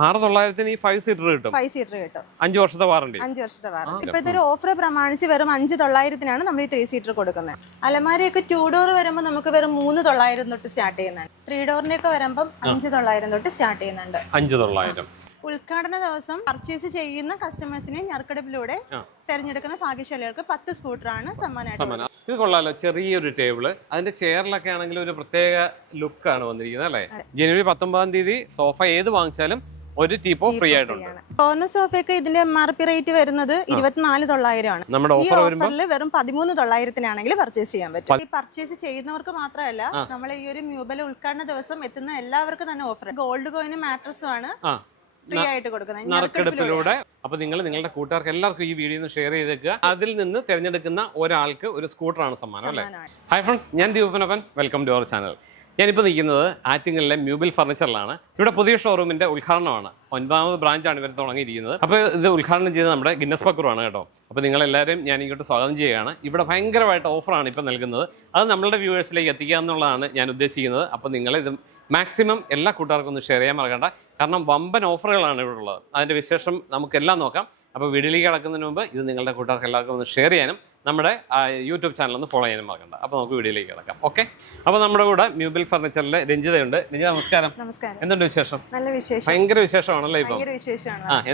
6900 ഈ 5 സീറ്റർ കിട്ടും. 5 സീറ്റർ കിട്ടും. 5 വർഷത്തെ വാറണ്ടി. 5 വർഷത്തെ വാറണ്ടി. ഇപ്പോഴത്തെ ഒരു ഓഫർ പ്രമാണിച്ച് വെറും 5900 നമ്മൾ ഈ 3 സീറ്റർ കൊടുക്കുന്നത്. അലമാരയൊക്കെ 2 ഡോർ വരുമ്പോൾ നമുക്ക് വെറും 3900 തൊട്ട് സ്റ്റാർട്ട് ചെയ്യുന്നുണ്ട്. 3 ഡോറിനൊക്കെ വരുമ്പോൾ 5900 തൊട്ട് സ്റ്റാർട്ട് ചെയ്യുന്നുണ്ട്. 5900. ഉദ്ഘാടന ദിവസം പർച്ചേസ് ചെയ്യുന്ന കസ്റ്റമേഴ്സിനെ ഞെറുക്കെടുപ്പിലൂടെ തെരഞ്ഞെടുക്കുന്ന ഭാഗ്യശാലികൾക്ക് 10 സ്കൂട്ടറാണ് സമ്മാനമായിട്ട്. ഇത് കൊള്ളാലോ, ചെറിയൊരു ടേബിള്. അതിന്റെ ചെയറിലൊക്കെ ആണെങ്കിൽ ഒരു പ്രത്യേക ലുക്കാണ് വന്നിരിക്കുന്നത് അല്ലേ. ജനുവരി 19 സോഫ ഏത് വാങ്ങിച്ചാലും ഒരു ടീപ്പോ ഫ്രീ ആയിട്ടുണ്ട്. കോർണർ സോഫയൊക്കെ ഇതിന്റെ MRP റേറ്റ് വരുന്നത് 24,900 ആണ്. ഈ ഓഫറിൽ വെറും 13,900 പർച്ചേസ് ചെയ്യാൻ പറ്റും. ഈ പർച്ചേസ് ചെയ്യുന്നവർക്ക് മാത്രമല്ല, നമ്മൾ ഈ ഒരു മ്യൂബൽ ഉദ്ഘാടന ദിവസം എത്തുന്ന എല്ലാവർക്കും തന്നെ ഓഫർ. ഗോൾഡ് കോയിനും മാട്രസും ആണ് ഫ്രീ ആയിട്ട് കൊടുക്കുന്നത് നറുക്കെടുപ്പിലൂടെ. അപ്പൊ നിങ്ങൾ നിങ്ങളുടെ കൂട്ടുകാർക്ക് എല്ലാവർക്കും ഈ വീഡിയോ ഷെയർ ചെയ്തേക്കുക. അതിൽ നിന്ന് തിരഞ്ഞെടുക്കുന്ന ഒരാൾക്ക് ഒരു സ്കൂട്ടറാണ് സമ്മാനം അല്ലേ. ഹായ് ഫ്രണ്ട്സ്, ഞാൻ Deepanappan. Welcome to our channel. ഞാനിപ്പോൾ നിൽക്കുന്നത് ആറ്റിങ്ങലിലെ മ്യൂബിൽ ഫർണിച്ചറിലാണ്. ഇവിടെ പുതിയ ഷോറൂമിന്റെ ഉദ്ഘാടനമാണ്. 9ാമത് ബ്രാഞ്ചാണ് ഇവർ തുടങ്ങിയിരിക്കുന്നത്. അപ്പോൾ ഇത് ഉദ്ഘാടനം ചെയ്ത് നമ്മുടെ ഗിന്നസ് ബക്രുവാണ് കേട്ടോ. അപ്പോൾ നിങ്ങളെല്ലാവരും ഞാൻ ഇങ്ങോട്ട് സ്വാഗതം ചെയ്യുകയാണ്. ഇവിടെ ഭയങ്കരമായിട്ട് ഓഫറാണ് ഇപ്പോൾ നൽകുന്നത്. അത് നമ്മളുടെ വ്യൂവേഴ്സിലേക്ക് എത്തിക്കുക എന്നുള്ളതാണ് ഞാൻ ഉദ്ദേശിക്കുന്നത്. അപ്പോൾ നിങ്ങൾ ഇത് മാക്സിമം എല്ലാ കൂട്ടുകാർക്കും ഒന്ന് ഷെയർ ചെയ്യാൻ മറക്കണ്ട. കാരണം വമ്പൻ ഓഫറുകളാണ് ഇവിടെ ഉള്ളത്. അതിൻ്റെ വിശേഷം നമുക്കെല്ലാം നോക്കാം. അപ്പോൾ വീഡിയോയിലേക്ക് കിടക്കുന്നതിന് മുമ്പ് ഇത് നിങ്ങളുടെ കൂട്ടുകാർക്ക് എല്ലാവർക്കും ഒന്ന് ഷെയർ ചെയ്യാനും നമ്മുടെ യൂട്യൂബ് ചാനൽ ഒന്ന് ഫോളോ ചെയ്യാനും മറക്കണ്ട. അപ്പോൾ നമുക്ക് വീഡിയോയിലേക്ക് കിടക്കാം. ഓക്കെ. അപ്പോൾ നമ്മുടെ കൂടെ മ്യൂബിൽ ഫർണിച്ചറിലെ രഞ്ജിതയുണ്ട്. രഞ്ജിത നമസ്കാരം. നമസ്കാരം. എന്തുണ്ട് വിശേഷം? നല്ല വിശേഷം. ഭയങ്കര വിശേഷമാണല്ലോ ഇപ്പോൾ.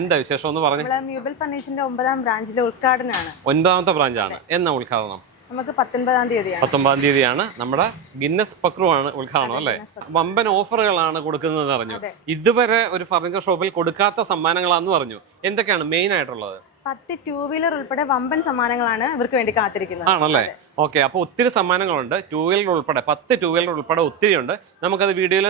എന്താ വിശേഷം ഒന്ന് പറഞ്ഞു. മ്യൂബിൽ ഫർണിച്ചറിന്റെ 9ാം ബ്രാഞ്ചിലെ ഉദ്ഘാടനമാണ്. 9ാമത്തെ ബ്രാഞ്ചാണ്. എന്നാ ഉദ്ഘാടനം? നമുക്ക് 19ാം തീയതിയാണ്. 19ാം തീയതിയാണ്. നമ്മുടെ ഗിന്നസ് ബക്രുവാണ് ഉദ്ഘാടനം അല്ലേ. വമ്പൻ ഓഫറുകളാണ് കൊടുക്കുന്നത് അറിഞ്ഞു. ഇതുവരെ ഒരു ഫർണിച്ചർ ഷോപ്പിൽ കൊടുക്കാത്ത സമ്മാനങ്ങളാന്ന് പറഞ്ഞു. എന്തൊക്കെയാണ് മെയിൻ ആയിട്ടുള്ളത്? 10 ടൂ വീലർ ഉൾപ്പെടെ വമ്പൻ സമ്മാനങ്ങളാണ് ഇവർക്ക് വേണ്ടി കാത്തിരിക്കുന്നത്. ആണല്ലേ. ഓക്കെ. അപ്പോൾ ഒത്തിരി സമ്മാനങ്ങളുണ്ട്. 2 വീലർ ഉൾപ്പെടെ 10 ടൂ വീലർ ഉൾപ്പെടെ ഒത്തിരി ഉണ്ട്. നമുക്കത് വീഡിയോയിൽ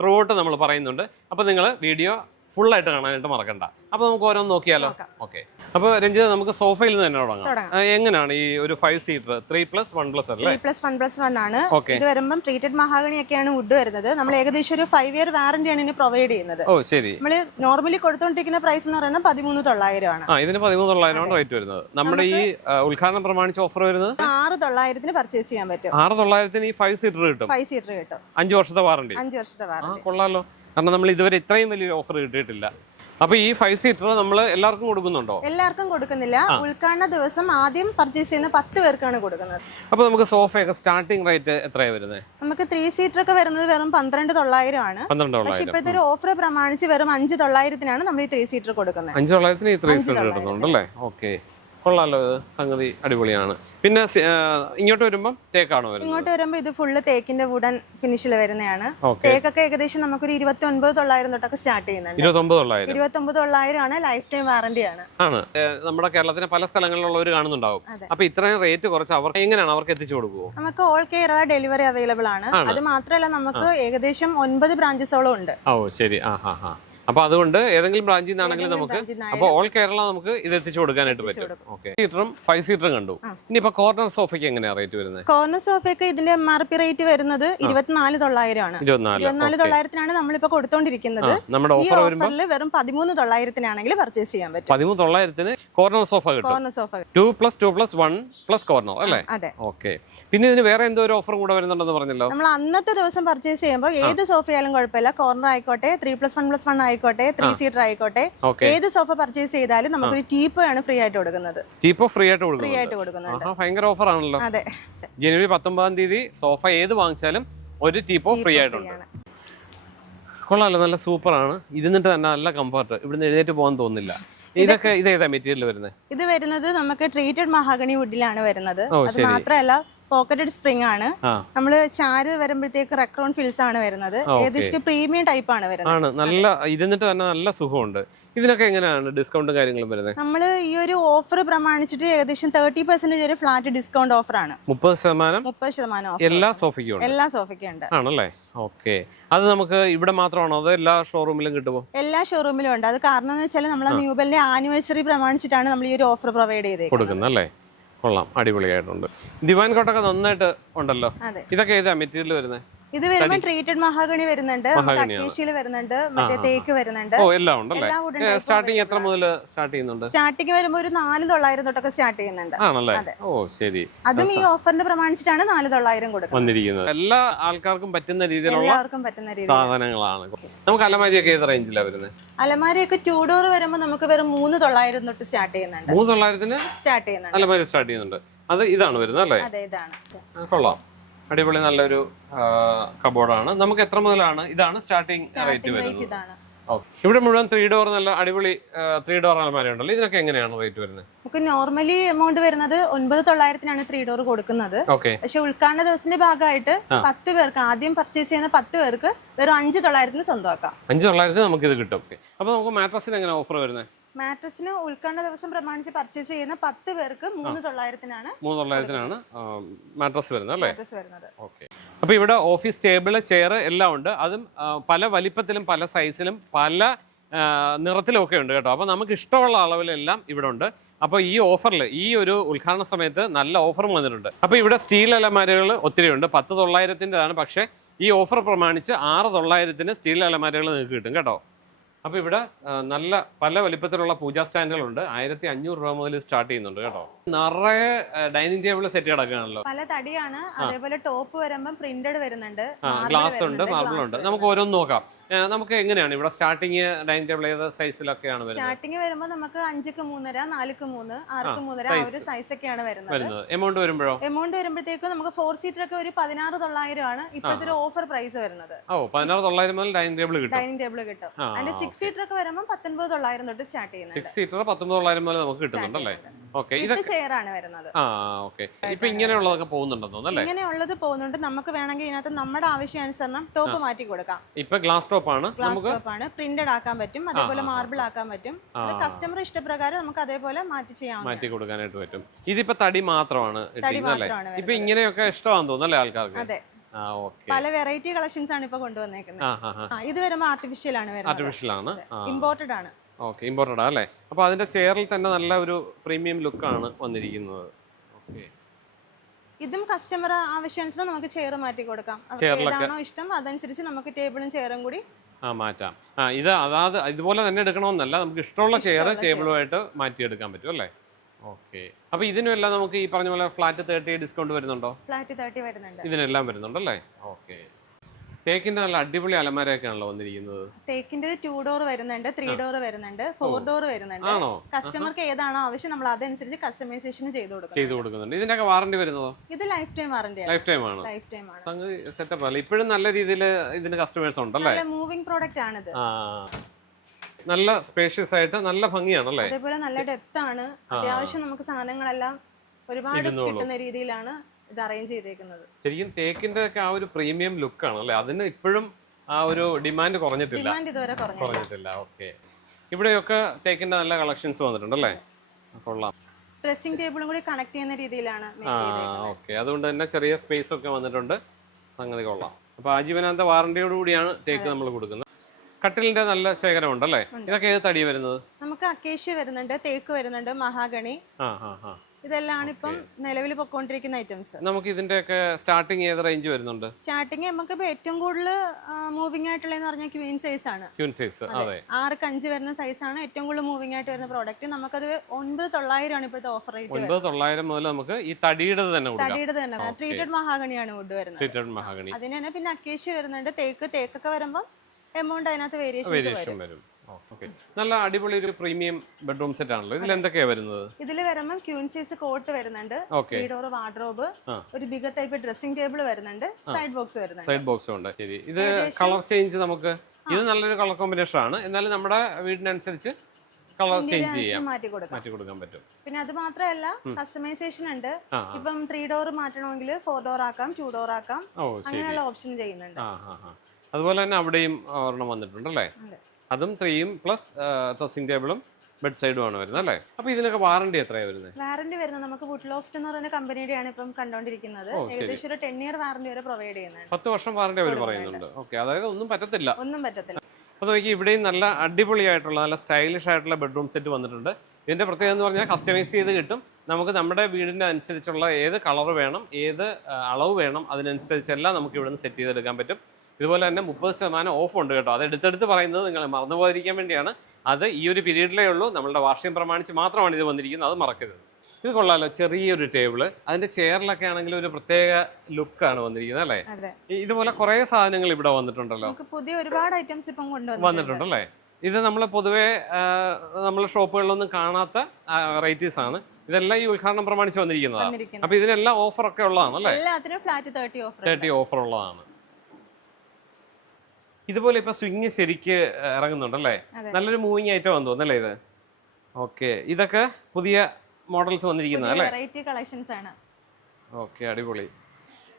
ത്രൂ ഔട്ട് നമ്മൾ പറയുന്നുണ്ട്. അപ്പോൾ നിങ്ങൾ വീഡിയോ ഫുള്ളായിട്ട് കാണാനായിട്ട് മറക്കണ്ട. അപ്പോൾ നമുക്ക് ഓരോന്ന് നോക്കിയാലോ. ഓക്കെ. അപ്പോൾ രഞ്ജിത, നമുക്ക് സോഫയിൽ നിന്ന് തന്നെ തുടങ്ങാം. എങ്ങനെയാണ് ഈ ഒരു 5 സീറ്റർ 3+1+ അല്ലേ? 3+1+1 ആണ്. ഇത് വരുമ്പോൾ ട്രീറ്റഡ് മഹാഗണി ഒക്കെയാണ് വുഡ് വരുന്നത്. നമ്മൾ ഏകദേശം ഒരു 5 ഇയർ വാറന്റിയാണ് ഇതിന് പ്രൊവൈഡ് ചെയ്യുന്നത്. ഓ ശരി. നമ്മൾ നോർമലി കൊടുത്തോണ്ടിരിക്കുന്ന പ്രൈസ് എന്ന് പറയുന്നത് 13,900 ആണ്. ഇതിന് 13,900 റേറ്റ് വരുന്നത്. നമ്മുടെ ഈ ഉദ്ഘാടനം പ്രമാണിച്ച് ഓഫർ വരുന്നത് 6,900 പർച്ചേസ് ചെയ്യാൻ പറ്റും. 6,900 ഈ 5 സീറ്റർ കിട്ടും. 5 സീറ്റർ കിട്ടും. 5 വർഷത്തെ വാറണ്ടി. 5 വർഷത്തെ വാറണ്ടി. കൊള്ളാലോ. കാരണം നമ്മൾ ഇതുവരെ ഇത്രയും വലിയൊരു ഓഫർ കിട്ടിയിട്ടില്ല. അപ്പൊ ഈ 5 സീറ്റർ നമ്മൾ എല്ലാവർക്കും കൊടുക്കുന്നുണ്ടോ? എല്ലാവർക്കും കൊടുക്കുന്നില്ല. ഉദ്ഘാടന ദിവസം ആദ്യം പർച്ചേസ് ചെയ്യുന്ന 10 പേർക്കാണ് കൊടുക്കുന്നത്. അപ്പൊ നമുക്ക് സോഫയൊക്കെ സ്റ്റാർട്ടിംഗ് റേറ്റ് എത്രയാണ് വരുന്നത്? നമുക്ക് 3 സീറ്റർ ഒക്കെ വരുന്നത് വെറും 12,900 ആണ്. പക്ഷെ ഇപ്പോഴത്തെ ഒരു ഓഫർ പ്രമാണിച്ച് വെറും 5,900 നമ്മൾ ഈ 3 സീറ്റർ കൊടുക്കുന്നത്. 5,900 ഈ 3 സീറ്റർ കിട്ടുന്നുണ്ടല്ലേ. ഓക്കെ, കൊള്ളാലോ. സംഗതി അടിപൊളിയാണ്. പിന്നെ ഇങ്ങോട്ട് വരുമ്പോൾ തേക്കാണോ വരുന്നത്? ഇങ്ങോട്ട് വരുമ്പോൾ ഇത് ഫുള്ള് തേക്കിന്റെ വുഡൻ ഫിനിഷിൽ വരുന്നതാണ്. തേക്കൊക്കെ ഏകദേശം നമുക്കൊരു 29,900 തൊട്ടൊക്കെ സ്റ്റാർട്ട് ചെയ്യുന്നുണ്ട്. 29,900 ആണ്. ലൈഫ് ടൈം വാറന്റി ആണ്. നമ്മുടെ കേരളത്തിലെ പല സ്ഥലങ്ങളിലുള്ളവർ കാണുന്നുണ്ടാവും. അപ്പൊ ഇത്രയും റേറ്റ് കുറച്ച് അവർ എങ്ങനെയാണ് അവർക്ക് എത്തിച്ചു കൊടുക്കുമോ? നമുക്ക് ഓൾ കേരള ഡെലിവറി അവൈലബിൾ ആണ്. അത് മാത്രമല്ല, നമുക്ക് ഏകദേശം 9 ബ്രാഞ്ചസോളം ഉണ്ട്. ഓ ശരി. അപ്പൊ അതുകൊണ്ട് ഏതെങ്കിലും ബ്രാഞ്ചിൽ നിന്നാണെങ്കിലും നമുക്ക് അപ്പൊ ഓൾ കേരള നമുക്ക് ഇത് എത്തിച്ചു കൊടുക്കാനായിട്ട് പറ്റും. ഓക്കെ. സീറ്ററും 5 സീറ്ററും കണ്ടു. ഇനിയിപ്പോ കോർണർ സോഫയ്ക്ക് എങ്ങനെയാ റേറ്റ് വരുന്നത്? കോർണർ സോഫയ്ക്ക് ഇതിന്റെ MRP റേറ്റ് വരുന്നത് 24,900 ആണ്. 24,900 നമ്മളിപ്പോ കൊടുത്തോണ്ടിരിക്കുന്നത്. ഈ ഓഫറിൽ വെറും 13,900 പർച്ചേസ് ചെയ്യാൻ പറ്റും. 13,900 കോർണർ സോഫ കിട്ടും. കോർണർ സോഫ 2+2+1+ കോർണർ അല്ലേ? അതെ. ഓക്കെ. പിന്നെ ഇതിന് വേറെ എന്തോ ഒരു ഓഫറും കൂടെ വരുന്നുണ്ടെന്ന് പറഞ്ഞല്ലോ. നമ്മൾ അന്നത്തെ ദിവസം പർച്ചേസ് ചെയ്യുമ്പോൾ ഏത് സോഫയായാലും കുഴപ്പമില്ല. കോർണർ ആയിക്കോട്ടെ, 3+1+1 ആയിക്കോട്ടെ, 3 സീറ്റർ ആയിക്കോട്ടെ, ഏത് സോഫ പർച്ചേസ് ചെയ്താലും നമുക്കൊരു ടീപ്പോ ആണ് ഫ്രീ ആയിട്ട് കൊടുക്കുന്നത്. ടീപ്പോ ഫ്രീ ആയിട്ട് കൊടുക്കുന്നുണ്ട്. ഭയങ്കര ഓഫർ ആണല്ലോ. അതെ. ജനുവരി 19 സോഫ ഏത് വാങ്ങിച്ചാലും ഒരു ടീപ്പോ ഫ്രീ ആയിട്ടുണ്ട്. കൊള്ളാലോ, നല്ല സൂപ്പർ ആണ്. ഇരുന്നിട്ട് തന്നെ നല്ല കംഫർട്ട്. ഇവിടുന്ന് എഴുന്നേറ്റ് പോകാൻ തോന്നില്ല. ഇതൊക്കെ ഇതേതാ മെറ്റീരിയൽ വരുന്നത്? ഇത് വരുന്നത് നമുക്ക് ട്രീറ്റഡ് മഹാഗണി വുഡിലാണ് വരുന്നത്. അത് മാത്രമല്ല പോക്കറ്റഡ് സ്പ്രിംഗ് ആണ്. നമ്മള് ചാര് വരുമ്പോഴത്തേക്ക് റെക്രോൺ ഫിൽസ് ആണ് വരുന്നത്. ഏകദേശം പ്രീമിയം ടൈപ്പ് ആണ് വരുന്നത്. നല്ല ഇരുന്നിട്ട് തന്നെ നല്ല സുഖമുണ്ട്. ഇതിനൊക്കെ എങ്ങനെയാണ് ഡിസ്കൗണ്ടും കാര്യങ്ങളും വരുന്നത്? നമ്മൾ ഈ ഒരു ഓഫർ പ്രമാണിച്ചിട്ട് ഏകദേശം 30% ഒരു ഫ്ലാറ്റ് ഡിസ്കൗണ്ട് ഓഫർ ആണ്. 30% എല്ലാ സോഫയ്ക്കും ഉണ്ട്. ആണല്ലേ. ഓക്കെ. അത് നമുക്ക് ഇവിടെ മാത്രമാണോ അതോ എല്ലാ ഷോറൂമിലും കിട്ടുമോ? എല്ലാ ഷോറൂമിലും ഉണ്ട്. അത് കാരണം എന്ന് വെച്ചാൽ നമ്മളെ മ്യൂബലിന്റെ ആനിവേഴ്സറി പ്രമാണിച്ചിട്ടാണ് നമ്മൾ ഈ ഒരു ഓഫർ പ്രൊവൈഡ് ചെയ്തേക്കുന്നത്. അല്ലേ. കൊള്ളാം, അടിപൊളിയായിട്ടുണ്ട്. ദിവാൻ കോട്ടൊക്കെ നന്നായിട്ട് ഉണ്ടല്ലോ. ഇതൊക്കെ ഏതാ മെറ്റീരിയൽ വരുന്നത്? ഇത് വരുമ്പോൾ ട്രീറ്റഡ് മഹാഗണി വരുന്നുണ്ട്, അക്കേഷ്യയിൽ വരുന്നുണ്ട്, മറ്റേ തേക്ക് വരുന്നുണ്ട്. ഓ എല്ലാം ഉണ്ടല്ലേ. സ്റ്റാർട്ടിങ് എത്ര മുതൽ സ്റ്റാർട്ട് ചെയ്യുന്നുണ്ട്? സ്റ്റാർട്ടിങ് വരുമ്പോൾ ഒരു 4,900 തൊട്ടൊക്കെ സ്റ്റാർട്ട് ചെയ്യുന്നുണ്ട്. ആണല്ലേ? ഓ ശരി. അതും ഈ ഓഫറിന് പ്രമാണിച്ചിട്ടാണ് 4,900 കൊടുക്കുന്നത്. വന്നിരിക്കുന്നത് എല്ലാ ആൾക്കാർക്കും പറ്റുന്ന രീതിയിലുള്ള എല്ലാവർക്കും പറ്റുന്ന രീതിയിൽ സാധനങ്ങളാണ്. നമുക്ക് അലമാരിയൊക്കെ ഏത് റേഞ്ചിലാണ് വരുന്നത്? അലമാരിയൊക്കെ 2 ഡോർ വരുമ്പോൾ നമുക്ക് വെറും 3,900 തൊട്ട് സ്റ്റാർട്ട് ചെയ്യുന്നുണ്ട്. 3,900 സ്റ്റാർട്ട് ചെയ്യുന്നുണ്ട്. അലമാരി സ്റ്റാർട്ട് ചെയ്യുന്നുണ്ട്. അത് ഇതാണ് വരുന്നത് അല്ലേ? അതെ, ഇതാണ്. കൊള്ളാം, അടിപൊളി നല്ലൊരു കബോർഡാണ്. നമുക്ക് എത്ര മുതലാണ് ഇതാണ് സ്റ്റാർട്ടിംഗ് റേറ്റ് വരുന്നത്? ഇതാണ്. ഇവിടെ മുഴുവൻ 3 ഡോർ നല്ല അടിപൊളി 3 ഡോർ അലമാര ഉണ്ടല്ലോ. ഇതിനൊക്കെ എങ്ങനെയാണ് റേറ്റ് വരുന്നത്? നമുക്ക് നോർമലി എമൗണ്ട് വരുന്നത് 9,900 3 ഡോർ കൊടുക്കുന്നത്. പക്ഷെ ഉദ്ഘാടന ദിവസത്തിന്റെ ഭാഗമായിട്ട് 10 പേർക്ക് ആദ്യം പർച്ചേസ് ചെയ്യുന്ന 10 പേർക്ക് വെറും 5,900 സ്വന്തമാക്കാം. 5,900 നമുക്ക് ഇത് കിട്ടും. അപ്പൊ നമുക്ക് മാട്രസിന് എങ്ങനെ ഓഫർ വരുന്നത്? മാട്രസിന് ഉദ്ഘാടന ദിവസം പ്രമാണിച്ച് പർച്ചേസ് ചെയ്യുന്ന 10 പേർക്ക് 3,900 മാട്രസ് വരുന്നത് അല്ലേ? ഓക്കെ. അപ്പൊ ഇവിടെ ഓഫീസ് ടേബിള്, ചെയർ എല്ലാം ഉണ്ട്. അതും പല വലിപ്പത്തിലും പല സൈസിലും പല നിറത്തിലും ഒക്കെ ഉണ്ട് കേട്ടോ. അപ്പോൾ നമുക്ക് ഇഷ്ടമുള്ള അളവിലെല്ലാം ഇവിടെ ഉണ്ട്. അപ്പോൾ ഈ ഓഫറിൽ ഈ ഒരു ഉദ്ഘാടന സമയത്ത് നല്ല ഓഫറും വന്നിട്ടുണ്ട്. അപ്പോൾ ഇവിടെ സ്റ്റീൽ അലമാരകൾ ഒത്തിരി ഉണ്ട്. 10,900 പക്ഷേ ഈ ഓഫർ പ്രമാണിച്ച് 6,900 സ്റ്റീൽ അലമാരകൾ നിങ്ങൾക്ക് കിട്ടും കേട്ടോ. അപ്പോൾ ഇവിടെ നല്ല പല വലിപ്പത്തിലുള്ള പൂജാ സ്റ്റാൻഡുകളുണ്ട്. 1,500 രൂപ മുതൽ സ്റ്റാർട്ട് ചെയ്യുന്നുണ്ട് കേട്ടോ. നിറയെ ഡൈനിങ് ടേബിൾ സെറ്റ് കിടക്കുകയാണല്ലോ. പല തടിയാണ്. അതേപോലെ ടോപ്പ് വരുമ്പോൾ പ്രിന്റഡ് വരുന്നുണ്ട്, ഗ്ലാസ് ഉണ്ട്, മാർബിൾ ഉണ്ട്. നമുക്ക് ഓരോന്ന് നോക്കാം. നമുക്ക് എങ്ങനെയാണ് ഇവിടെ സ്റ്റാർട്ടിങ് ഡൈനിങ് ടേബിൾ ഏത് സൈസിലൊക്കെയാണ് വരുന്നത്? സ്റ്റാർട്ടിങ് വരുമ്പോൾ നമുക്ക് 5ക്ക് 3.5, 4ക്ക് 3, 6ക്ക് 3 ആ ഒരു സൈസ് ഒക്കെയാണ് വരുന്നത്. എമൗണ്ട് വരുമ്പോഴത്തേക്ക് നമുക്ക് 4 സീറ്റർ ഒക്കെ ഒരു 16,900 ആണ് ഇപ്പോഴത്തെ ഒരു ഓഫർ പ്രൈസ് വരുന്നത്. ഓ 16,900 മുതൽ ഡൈനിങ് ടേബിൾ കിട്ടും. അതിന്റെ 6 സീറ്റർ ഒക്കെ വരുമ്പോൾ 19,900 തൊട്ട് സ്റ്റാർട്ട് ചെയ്യുന്നുണ്ട്. 6 സീറ്റർ 19,900 മുതൽ നമുക്ക് കിട്ടുന്നുണ്ടല്ലേ? ഓക്കെ. ഇത് ചെയർ ആണ് വരുന്നത്. ഓക്കെ. ഇപ്പൊ ഇങ്ങനെയുള്ളതൊക്കെ പോകുന്നുണ്ടെന്ന് തോന്നുന്നല്ലേ? ഇങ്ങനെയുള്ളത് പോകുന്നുണ്ട്. നമുക്ക് വേണമെങ്കിൽ ഇതിനകത്ത് നമ്മുടെ ആവശ്യാനുസരണം ടോപ്പ് മാറ്റി കൊടുക്കാം. ഇപ്പൊ ഗ്ലാസ് ടോപ്പ് ആണ്, പ്രിന്റഡ് ആക്കാൻ പറ്റും, അതേപോലെ മാർബിൾ ആക്കാൻ പറ്റും. കസ്റ്റമർ ഇഷ്ടപ്രകാരം നമുക്ക് അതേപോലെ മാറ്റി കൊടുക്കാനായിട്ട് പറ്റും. ഇതിപ്പോ തടി മാത്രമാണ് ഇപ്പൊ ഇങ്ങനെയൊക്കെ ഇഷ്ടമാണെന്ന് തോന്നുന്നല്ലേ ആൾക്കാർക്ക്? അതെ, പല വെറൈറ്റി കളക്ഷൻസ് ആണ് ഇപ്പൊ കൊണ്ടുവന്നേക്കുന്നത്. ഇത് വരുമ്പോൾ ആർട്ടിഫിഷ്യൽ ആണ് വരുന്നത്, ഇമ്പോർട്ടഡ് ആണ്. ഓക്കെ, ഇമ്പോർട്ടഡ് അല്ലേ? അപ്പൊ അതിന്റെ ചെയറിൽ തന്നെ നല്ല ഒരു പ്രീമിയം ലുക്ക് ആണ് വന്നിരിക്കുന്നത്. ഓക്കെ. ഇതും കസ്റ്റമർ ആവശ്യാനുസരണം നമുക്ക് ചെയർ മാറ്റി കൊടുക്കാം. ഏതാണോ ഇഷ്ടം അതനുസരിച്ച് നമുക്ക് ടേബിളും ചെയറും കൂടി മാറ്റാം. ഇത് അതായത് ഇതുപോലെ തന്നെ എടുക്കണമെന്നല്ല, നമുക്ക് ഇഷ്ടമുള്ള ചെയർ ടേബിളുമായിട്ട് മാറ്റിയെടുക്കാൻ പറ്റും അല്ലേ? ഓക്കെ. അപ്പൊ ഇതിനെല്ലാം നമുക്ക് ഈ പറഞ്ഞ പോലെ ഫ്ലാറ്റ് 30 ഡിസ്കൗണ്ട് വരുന്നുണ്ടോ? ഫ്ലാറ്റ് 30 വരുന്നുണ്ട്. ഇതിനെല്ലാം വരുന്നുണ്ടല്ലേ? ഓക്കെ. തേക്കിന്റെ നല്ല അടിപൊളി അലമാരയൊക്കെയാണല്ലോ വന്നിരിക്കുന്നത്. തേക്കിന്റെ 2 ഡോർ വരുന്നുണ്ട്, 3 ഡോർ വരുന്നുണ്ട്, 4 ഡോർ വരുന്നുണ്ട്. കസ്റ്റമർക്ക് ഏതാണോ ആവശ്യം നമ്മൾ അതനുസരിച്ച് കസ്റ്റമൈസേഷൻ ചെയ്തു കൊടുക്കുന്നുണ്ട്. ഇതിന്റെയൊക്കെ വാറന്റി വരുന്നതോ? ഇത് life time warranty. Life time ആണ്. സംഗതി സെറ്റപ്പ് അല്ല. ഇപ്പോഴും നല്ല രീതിയിൽ ഇതിന് കസ്റ്റമേഴ്സ് ഉണ്ടല്ലേ? മൂവിംഗ് പ്രോഡക്റ്റ് ആണിത്. നല്ല സ്പേഷ്യസ് ആയിട്ട് നല്ല ഭംഗിയാണല്ലേ? അതേപോലെ നല്ല ഡെപ്ത് ആണ്. അത്യാവശ്യം നമുക്ക് സാധനങ്ങളെല്ലാം ഒരുപാട് കിട്ടുന്ന രീതിയിലാണ് ഇത് അറേഞ്ച് ചെയ്തേക്കുന്നത്. ശരിക്കും തേക്കിന്റെ ഒക്കെ ആ ഒരു പ്രീമിയം ലുക്ക് ആണ് അല്ലേ? അതിന് ഇപ്പോഴും ആ ഒരു ഡിമാൻഡ് കുറഞ്ഞിട്ടില്ല. ഓക്കെ. ഇവിടെയൊക്കെ തേക്കിന്റെ നല്ല കളക്ഷൻസ് വന്നിട്ടുണ്ടല്ലേ? കൊള്ളാം. ഡ്രസ്സിംഗ് ടേബിളും കൂടി കണക്ട് ചെയ്യുന്ന രീതിയിലാണ്. ഓക്കെ. അതുകൊണ്ട് തന്നെ ചെറിയ സ്പേസ് ഒക്കെ വന്നിട്ടുണ്ട്. സംഗതി കൊള്ളാം. അപ്പൊ ആജീവനാന്ത വാറന്റിയോട് കൂടിയാണ് തേക്ക് നമ്മൾ കൊടുക്കുന്നത്. കട്ടിലിന്റെ നല്ല ശേഖരം ഉണ്ടല്ലേ? ഇതൊക്കെ ഏത് തടി വരുന്നത്? നമുക്ക് അക്കേഷ്യ വരുന്നുണ്ട്, തേക്ക് വരുന്നുണ്ട്, മഹാഗണി. ഇതെല്ലാം ഇപ്പം നിലവിൽ പൊക്കോണ്ടിരിക്കുന്ന ഐറ്റംസ്. നമുക്ക് ഇതിന്റെ ഒക്കെ സ്റ്റാർട്ടിംഗ് ഏത് റേഞ്ച് വരുന്നുണ്ട്? സ്റ്റാർട്ടിംഗ് നമുക്ക് ഏറ്റവും കൂടുതൽ മൂവിംഗ് ആയിട്ടുള്ളതെന്ന് പറഞ്ഞാൽ ക്വീൻ സൈസ് ആണ്. 6ക്ക് 5 വരുന്ന സൈസ് ആണ് ഏറ്റവും കൂടുതൽ മൂവിംഗ് ആയിട്ട് വരുന്ന പ്രോഡക്റ്റ്. നമുക്കത് 9,900 ആണ് ഇപ്പോഴത്തെ ഓഫർ റേറ്റ്. 9,900 മുതൽ നമുക്ക് ഈ തടിയുടെ തന്നെ ട്രീറ്റഡ് മഹാഗണിയാണ് വുഡ് വരുന്നത്. അതിന് തന്നെ പിന്നെ അക്കേഷ്യ വരുന്നുണ്ട്, തേക്കൊക്കെ വരുമ്പോൾ എമൗണ്ട് അതിനകത്ത് വേരിയേഷൻ വരും. നല്ല അടിപൊളി ഒരു പ്രീമിയം ബെഡ്റൂം സെറ്റ് ആണല്ലോ. ഇതിൽ എന്തൊക്കെയാ വരുന്നത്? ഇതിൽ വരുമ്പോൾ ക്യൂൻ സൈസ് കോട്ട് വരുന്നുണ്ട്, 3 ഡോർ വാർഡ്രോബ്, ഒരു ബിഗർ ടൈപ്പ് ഡ്രസ്സിംഗ് ടേബിൾ വരുന്നുണ്ട്, സൈഡ് ബോക്സ് ഉണ്ട്. ശരി. ഇത് കളർ ചേഞ്ച് നമുക്ക് ഇത് നല്ലൊരു കളർ കോമ്പിനേഷൻ ആണ്. എന്നാലും നമ്മുടെ വീടിനനുസരിച്ച് കളർ ചേഞ്ച് ചെയ്യാം, മാറ്റി കൊടുക്കാൻ പറ്റും. പിന്നെ അത് മാത്രമല്ല കസ്റ്റമൈസേഷൻ ഉണ്ട്. ഇപ്പം 3 ഡോർ മാറ്റണമെങ്കിൽ 4 ഡോർ ആക്കാം, 2 ഡോർ ആക്കാം, അങ്ങനെയുള്ള ഓപ്ഷൻ ചെയ്യുന്നുണ്ട്. അതുപോലെ തന്നെ അവിടെയും ഒരെണ്ണം വന്നിട്ടുണ്ടല്ലേ? അതും 3 പ്ലസ് ഡ്രസ്സിംഗ് ടേബിളും ബെഡ് സൈഡും ആണ് വരുന്നത് അല്ലേ? അപ്പൊ ഇതിനൊക്കെ വാറന്റി എത്രയാണ് വരുന്നത്? വാറന്റി വരുന്നത് നമുക്ക് വുഡ് ലോഫ്റ്റ് എന്ന് പറയുന്ന കമ്പനിയുടെയാണ് ഇപ്പം കണ്ടുകൊണ്ടിരിക്കുന്നത്. ഏകദേശം ഒരു 10 ഇയർ വാറന്റി വരെ പ്രൊവൈഡ് ചെയ്യുന്നുണ്ട്. 10 വർഷം വാറന്റി അവർ പറയുന്നുണ്ട്. ഓക്കെ. അതായത് ഒന്നും പറ്റത്തില്ല. അപ്പോൾ നോക്കി ഇവിടെയും നല്ല അടിപൊളിയായിട്ടുള്ള നല്ല സ്റ്റൈലിഷ് ആയിട്ടുള്ള ബെഡ്റൂം സെറ്റ് വന്നിട്ടുണ്ട്. ഇതിന്റെ പ്രത്യേകത എന്ന് പറഞ്ഞാൽ കസ്റ്റമൈസ് ചെയ്ത് കിട്ടും. നമുക്ക് നമ്മുടെ വീടിൻ്റെ അനുസരിച്ചുള്ള ഏത് കളർ വേണം, ഏത് അളവ് വേണം, അതിനനുസരിച്ചെല്ലാം നമുക്ക് ഇവിടുന്ന് സെറ്റ് ചെയ്തെടുക്കാൻ പറ്റും. ഇതുപോലെ തന്നെ 30% ഓഫ് ഉണ്ട് കേട്ടോ. അത് എടുത്തെടുത്ത് പറയുന്നത് നിങ്ങൾ മറന്നു പോകാതിരിക്കാൻ വേണ്ടിയാണ്. അത് ഈ ഒരു പീരീഡിലേ ഉള്ളൂ. നമ്മളുടെ വാർഷികം പ്രമാണിച്ച് മാത്രമാണ് ഇത് വന്നിരിക്കുന്നത്, അത് മറക്കരുത്. ഇത് കൊള്ളാലോ, ചെറിയൊരു ടേബിള്. അതിന്റെ ചെയറിലൊക്കെ ആണെങ്കിൽ ഒരു പ്രത്യേക ലുക്കാണ് വന്നിരിക്കുന്നത് അല്ലേ? ഇതുപോലെ കുറെ സാധനങ്ങൾ ഇവിടെ വന്നിട്ടുണ്ടല്ലോ, പുതിയ ഒരുപാട് ഐറ്റംസ് ഇപ്പം വന്നിട്ടുണ്ടല്ലേ. ഇത് നമ്മൾ പൊതുവേ നമ്മൾ ഷോപ്പുകളിലൊന്നും കാണാത്ത വെറൈറ്റീസ് ആണ്. ഇതെല്ലാം ഈ ഉദ്ഘാടനം പ്രമാണിച്ച് വന്നിരിക്കുന്നതാണ്. അപ്പൊ ഇതിനെല്ലാം ഓഫർ ഒക്കെ ഉള്ളതാണ് അല്ലേ? 30% ഓഫർ ഉള്ളതാണ്. ഇതുപോലെ ഇപ്പൊ സ്വിങ് ശരിക്ക് ഇറങ്ങുന്നുണ്ടല്ലേ? നല്ലൊരു മൂവിങ് ഐറ്റം ആണെന്ന് തോന്നുന്നല്ലേ ഇത്? ഓക്കെ, ഇതൊക്കെ പുതിയ മോഡൽസ് വന്നിരിക്കുന്നതല്ലേ? ഓക്കെ, അടിപൊളി.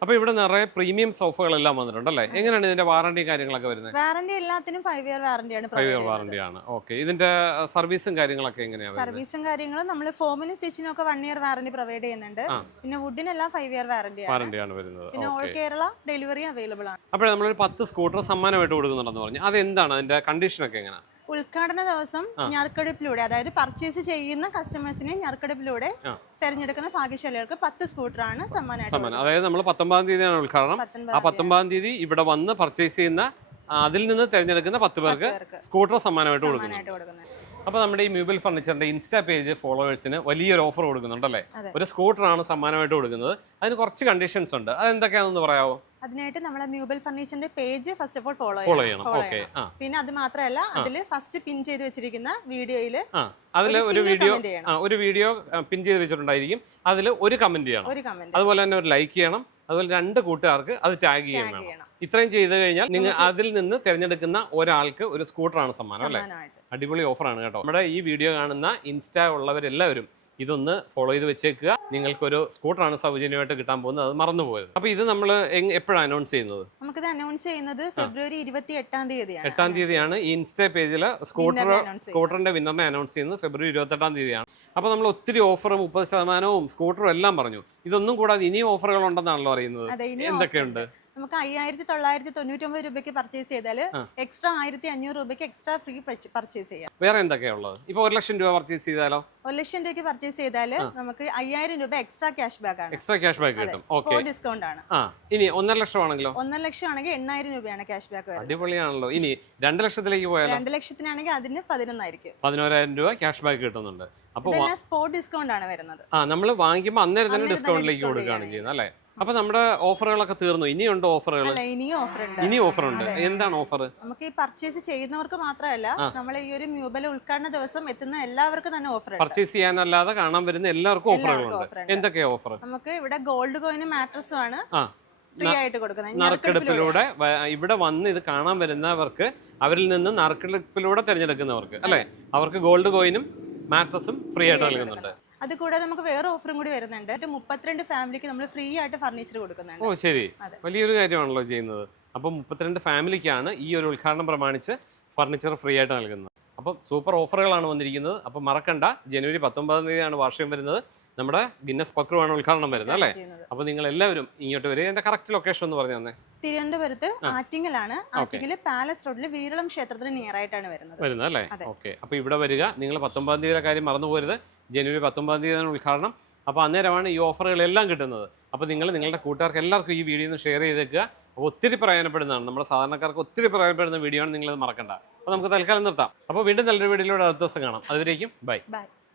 അപ്പൊ ഇവിടെ നിറയെ പ്രീമിയം സോഫകളെല്ലാം വന്നിട്ടുണ്ടല്ലേ? എങ്ങനെയാണ് ഇതിന്റെ വാറണ്ടി കാര്യങ്ങളൊക്കെ വരുന്നത്? വാറണ്ടി എല്ലാത്തിനും 5 ഇയർ വാറണ്ടിയാണ്. 5 ഇയർ വാറണ്ടിയാണ്. ഓക്കെ, ഇതിന്റെ സർവീസും കാര്യങ്ങളൊക്കെ എങ്ങനെയാണ്? സർവീസും കാര്യങ്ങളും നമ്മൾ ഫോമിനും സ്റ്റിച്ചിനും ഒക്കെ 1 ഇയർ വാറണ്ടി പ്രൊവൈഡ് ചെയ്യുന്നുണ്ട്. പിന്നെ വുഡിനെല്ലാം 5 ഇയർ വാറണ്ടിയാണ് വരുന്നത്. പിന്നെ ഓൾ കേരള ഡെലിവറി അവൈലബിൾ ആണ്. അപ്പോൾ നമ്മളൊരു 10 സ്കൂട്ടർ സമ്മാനമായിട്ട് കൊടുക്കുന്നുണ്ടെന്ന് പറഞ്ഞു. അതെന്താണ് അതിന്റെ കണ്ടീഷൻ ഒക്കെ എങ്ങനെയാണ്? ഉദ്ഘാടന ദിവസം ഞറുക്കെടുപ്പിലൂടെ, അതായത് പർച്ചേസ് ചെയ്യുന്ന കസ്റ്റമേഴ്സിനെ ഞറുക്കെടുപ്പിലൂടെ തെരഞ്ഞെടുക്കുന്ന ഭാഗ്യശാലികൾക്ക് 10 സ്കൂട്ടറാണ് സമ്മാനമായിട്ട്. അതായത് നമ്മൾ 19-ാം തീയതിയാണ് ഉദ്ഘാടനം. ആ 19-ാം തീയതി ഇവിടെ വന്ന് പർച്ചേസ് ചെയ്യുന്ന അതിൽ നിന്ന് തിരഞ്ഞെടുക്കുന്ന 10 പേർക്ക് സ്കൂട്ടർ സമ്മാനമായിട്ട് കൊടുക്കുന്നു. അപ്പൊ നമ്മുടെ ഈ മ്യൂബൽ ഫർണിച്ചറിന്റെ ഇൻസ്റ്റാ പേജ് ഫോളോവേഴ്സിന് വലിയൊരു ഓഫർ കൊടുക്കുന്നുണ്ടല്ലേ? ഒരു സ്കൂട്ടറാണ് സമ്മാനമായിട്ട് കൊടുക്കുന്നത്. അതിന് കുറച്ച് കണ്ടീഷൻസ് ഉണ്ട്. അതെന്തൊക്കെയാണെന്ന് പറയാമോ? അതിനായിട്ട് നമ്മളെ മ്യൂബൽ ഫർണിച്ചറിന്റെ page first of all follow ചെയ്യണം. പിന്നെ അത് മാത്രമല്ല, അതിൽ ഫസ്റ്റ് പിൻ ചെയ്ത് വെച്ചിരിക്കുന്ന വീഡിയോയിൽ അതിൽ ഒരു വീഡിയോ പിൻ ചെയ്ത് വെച്ചിട്ടുണ്ടായിരിക്കും. അതിൽ ഒരു കമന്റ് ചെയ്യണം. അതുപോലെ തന്നെ ഒരു ലൈക്ക് ചെയ്യണം. അതുപോലെ 2 കൂട്ടുകാർക്ക് അത് ടാഗ് ചെയ്യണം. ഇത്രയും ചെയ്ത് കഴിഞ്ഞാൽ നിങ്ങൾ അതിൽ നിന്ന് തിരഞ്ഞെടുക്കുന്ന ഒരാൾക്ക് ഒരു സ്കൂട്ടറാണ് സമ്മാനം അല്ലേ? അടിപൊളി ഓഫറാണ് കേട്ടോ. നമ്മുടെ ഈ വീഡിയോ കാണുന്ന ഇൻസ്റ്റാ ഉള്ളവരെല്ലാവരും ഇതൊന്ന് ഫോളോ ചെയ്ത് വെച്ചേക്കുക. നിങ്ങൾക്കൊരു സ്കൂട്ടറാണ് സൗജന്യമായിട്ട് കിട്ടാൻ പോകുന്നത്, അത് മറന്നു പോയത്. അപ്പൊ ഇത് നമ്മൾ എപ്പോഴാണ് അനൗൺസ് ചെയ്യുന്നത്? നമുക്കിത് അനൗൺസ് ചെയ്യുന്നത് ഫെബ്രുവരി 28-ാം തീയതിയാണ്. 8-ാം തീയതിയാണ് ഈ ഇൻസ്റ്റാ പേജിൽ സ്കൂട്ടറിന്റെ വിന്നറിനെ അനൗൺസ് ചെയ്യുന്നത്. ഫെബ്രുവരി 28-ാം തീയതിയാണ്. അപ്പൊ നമ്മൾ ഒത്തിരി ഓഫറും 30% സ്കൂട്ടറും എല്ലാം പറഞ്ഞു. ഇതൊന്നും കൂടാതെ ഇനിയും ഓഫറുകൾ ഉണ്ടെന്നാണല്ലോ അറിയുന്നത്. എന്തൊക്കെയുണ്ട്? നമുക്ക് 5999 രൂപയ്ക്ക് പർച്ചേസ് ചെയ്താൽ എക്സ്ട്രാ 1500 രൂപയ്ക്ക് എക്സ്ട്രാ ഫ്രീ പർച്ചേസ് ചെയ്യാം. വേറെ എന്തൊക്കെയുള്ളത്? ഇപ്പൊ 1 ലക്ഷം രൂപ പർച്ചേസ് ചെയ്താലോ? 1 ലക്ഷം രൂപയ്ക്ക് പർച്ചേസ് ചെയ്താൽ നമുക്ക് 5000 രൂപ എക്സ്ട്രാ ക്യാഷ് ബാക്ക് ആണ്. എക്സ്ട്രാ ക്യാഷ് ബാക്ക് കിട്ടും. ഓക്കേ, ഡിസ്കൗണ്ട് ആണ്. ഇനി 1.5 ലക്ഷം ആണെങ്കിലോ? 1.5 ലക്ഷം ആണെങ്കിൽ 8000 രൂപയാണ് ക്യാഷ് ബാക്ക് വരുന്നത്. അടിപൊളിയാണല്ലോ. ഇനി 2 ലക്ഷത്തിലേക്ക് പോയാലോ? 2 ലക്ഷത്തിനാണെങ്കിൽ അതിന് 11 ആയിരിക്കും. 11000 രൂപ ക്യാഷ് ബാക്ക് കിട്ടുന്നുണ്ട്. അപ്പൊ സ്പോട്ട് ഡിസ്കൗണ്ട് ആണ് വരുന്നത്. നമ്മൾ വാങ്ങിക്കുമ്പോൾ അന്നേരം തന്നെ ഡിസ്കൗണ്ടിലേക്ക് കൊടുക്കുകയാണ് ചെയ്യുന്നത് അല്ലേ? അപ്പൊ നമ്മുടെ ഓഫറുകളൊക്കെ തീർന്നു. ഇനിയുണ്ടോ ഓഫറുകൾ? ഇനി ഓഫർ ഉണ്ട്. എന്താണ് ഓഫർ? നമുക്ക് ഈ പർച്ചേസ് ചെയ്യുന്നവർക്ക് മാത്രമല്ല, നമ്മൾ ഈ ഒരു മ്യൂബൽ ഉദ്ഘാടന ദിവസം എത്തുന്ന എല്ലാവർക്കും തന്നെ ഓഫർ ഉണ്ട്. പർച്ചേസ് ചെയ്യാനല്ലാതെ കാണാൻ വരുന്ന എല്ലാവർക്കും ഓഫറുകളുണ്ട്. എന്തൊക്കെയാ ഓഫർ? നമുക്ക് ഇവിടെ ഗോൾഡ് കോയിനും മാട്രസും ആണ് ഫ്രീ ആയിട്ട് കൊടുക്കുന്നത്. നറുക്കെടുപ്പിലൂടെ ഇവിടെ വന്ന് ഇത് കാണാൻ വരുന്നവർക്ക്, അവരിൽ നിന്ന് നറുക്കെടുപ്പിലൂടെ തിരഞ്ഞെടുക്കുന്നവർക്ക് അല്ലെ, അവർക്ക് ഗോൾഡ് കോയിനും മാട്രസും ഫ്രീ ആയിട്ട് നൽകുന്നുണ്ട്. അത് കൂടാതെ നമുക്ക് വേറെ ഓഫറും കൂടി വരുന്നുണ്ട്. 32 ഫാമിലിക്ക് നമ്മൾ ഫ്രീ ആയിട്ട് ഫർണിച്ചർ കൊടുക്കുന്നുണ്ട്. ഓ ശരി, വലിയൊരു കാര്യമാണല്ലോ ചെയ്യുന്നത്. അപ്പം 32 ഫാമിലിക്കാണ് ഈ ഒരു ഉദ്ഘാടനം പ്രമാണിച്ച് ഫർണിച്ചർ ഫ്രീ ആയിട്ട് നൽകുന്നത്. അപ്പം സൂപ്പർ ഓഫറുകളാണ് വന്നിരിക്കുന്നത്. അപ്പം മറക്കണ്ട, ജനുവരി 19-ാം തീയതിയാണ് വാർഷികം വരുന്നത്. നമ്മുടെ ഗിന്നസ് പക്രുവാണ് ഉദ്ഘാടനം വരുന്നത് അല്ലേ? അപ്പൊ നിങ്ങൾ എല്ലാവരും ഇങ്ങോട്ട് വരിക. എന്റെ കറക്റ്റ് ലൊക്കേഷൻ ഒന്ന് പറഞ്ഞു തന്നെ. തിരുവനന്തപുരത്ത് ആറ്റിങ്ങലാണ്. ആറ്റിങ്ങല് പാലസ് റോഡിൽ വീരളം ക്ഷേത്രത്തിന് നിയർ ആയിട്ടാണ് വരുന്നത് അല്ലേ? ഓക്കെ, അപ്പൊ ഇവിടെ വരിക. നിങ്ങൾ 19-ാം തീയതിയുടെ കാര്യം മറന്നു പോരുത്. ജനുവരി 19-ാം തീയതിയാണ് ഉദ്ഘാടനം. അപ്പോൾ അന്നേരമാണ് ഈ ഓഫറുകളെല്ലാം കിട്ടുന്നത്. അപ്പോൾ നിങ്ങൾ നിങ്ങളുടെ കൂട്ടുകാർക്ക് എല്ലാവർക്കും ഈ വീഡിയോ ഒന്ന് ഷെയർ ചെയ്തേക്കുക. അപ്പോൾ ഒത്തിരി പ്രയോജനപ്പെടുന്നതാണ്, നമ്മുടെ സാധാരണക്കാർക്ക് ഒത്തിരി പ്രയോജനപ്പെടുന്ന വീഡിയോ ആണ്. നിങ്ങളത് മറക്കണ്ട. അപ്പോൾ നമുക്ക് തൽക്കാലം നിർത്താം. അപ്പോൾ വീണ്ടും നല്ലൊരു വീഡിയോയിലൂടെ അടുത്ത ദിവസം കാണാം. അതുവരേക്കും ബൈ.